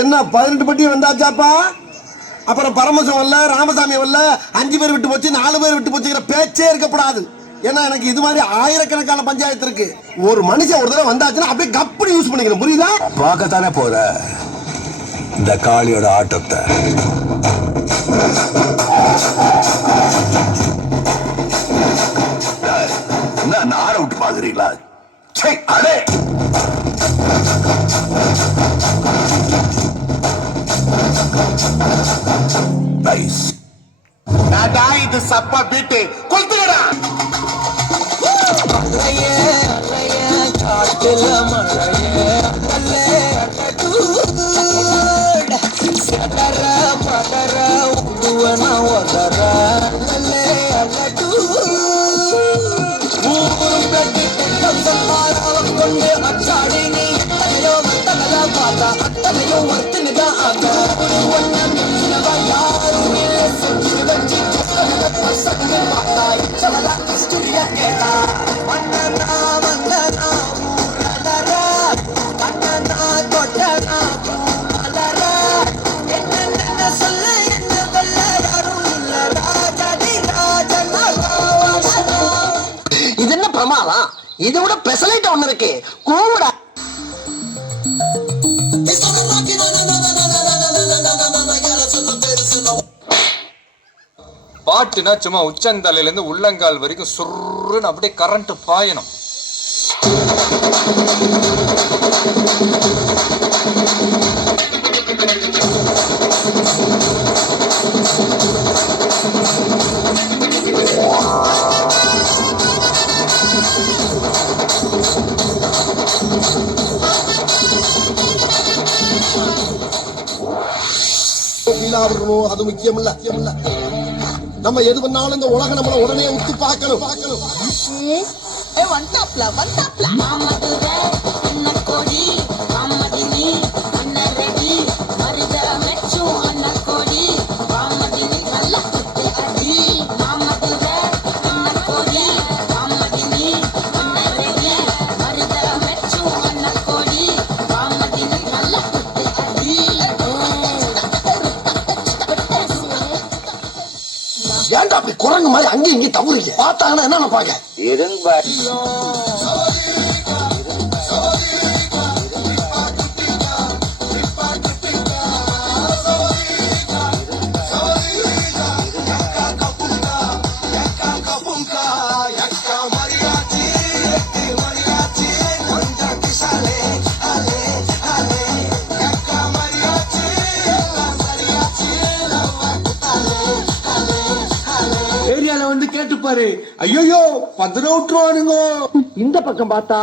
என்ன 18 பட்டி வந்தாச்சாப்பா? அப்புறம் பரமசம் வரல, ராமசாமி வரல, 5 பேர் விட்டு போச்சு, 4 பேர் விட்டு போச்சுங்கிற பேச்சே இருக்கக்கூடாது. ஏன்னா எனக்கு இது மாதிரி ஆயிரக்கணக்கான பஞ்சாயத்து இருக்கு. ஒரு மனுஷன் ஒரு தடவை வந்தாச்சுன்னா அப்படியே கப்படி யூஸ் பண்ணிக்கணும், புரியுதா? பார்க்கத்தானே போற இந்த காளியோட ஆட்டத்தை. என்ன நார விட்டு பாக்குறீங்களா? அடே நைஸ். நான் இது சப்பா பீட்டு கொளுத்துடா. காட்டுல மழையே சடர படர உடுவன ஒதர கொண்டு அச்சாடி நீ அத்தனையோ மத்தகல பார்த்தா அத்தனையோ மத்துனுதா ஆக யாரும் செஞ்சு வச்சு பார்த்தா இச்சவல கஸ்தூரிய கேட்டா மன்னனா மன்னனா ஊரலர கண்ணனா கொட்டனா பூமலர என்ன சொல்ல என்ன வல்ல யாரும் இல்ல ராஜாடி ராஜனா. இது என்ன பிரமாதம்? இதை விட பெசலைட் ஒண்ணு இருக்கு, கூவிடா. பாட்டுனா சும்மா உச்சந்தலையில இருந்து உள்ளங்கால் வரைக்கும் சுருன்னு அப்படியே கரண்ட் பாயணும். அது முக்கியம் இல்ல. நம்ம எது பண்ணாலும் இந்த உலகம் நம்மள உடனே உத்து பார்க்கணும். ஏன்டா அப்படி குரங்கு மாதிரி அங்கேயும் இங்கேயும் தவறுங்க? பார்த்தாங்கன்னா என்ன நினைப்பாங்க? வந்து கேட்டுப்பாரு. ஐயோ 10 விட்டுருவானுங்க. இந்த பக்கம் பார்த்தா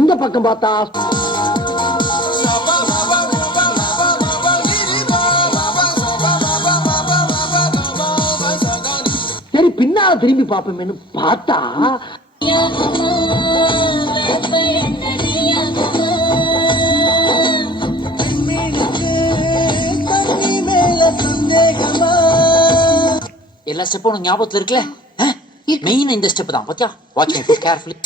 இந்த பக்கம் பார்த்தா சரி பின்னால திரும்பி பார்ப்போம்னு பார்த்தா எல்லா ஸ்டெப்பும் உனக்கு ஞாபகத்துல இருக்குல்ல? மெயின் இந்த ஸ்டெப் தான். பாத்தியா? Watch me carefully.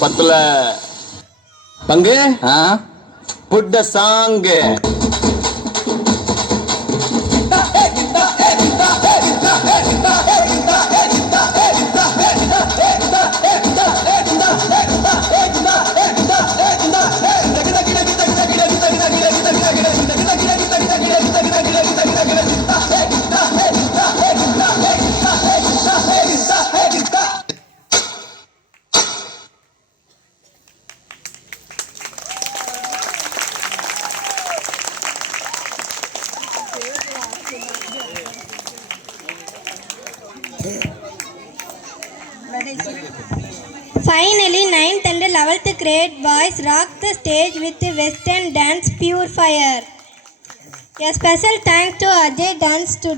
பத்துல பங்கு put the song. Finally, 9th and 11th grade boys rocked the stage with Western dance Pure Fire. A special thanks to Ajay Dance Studio.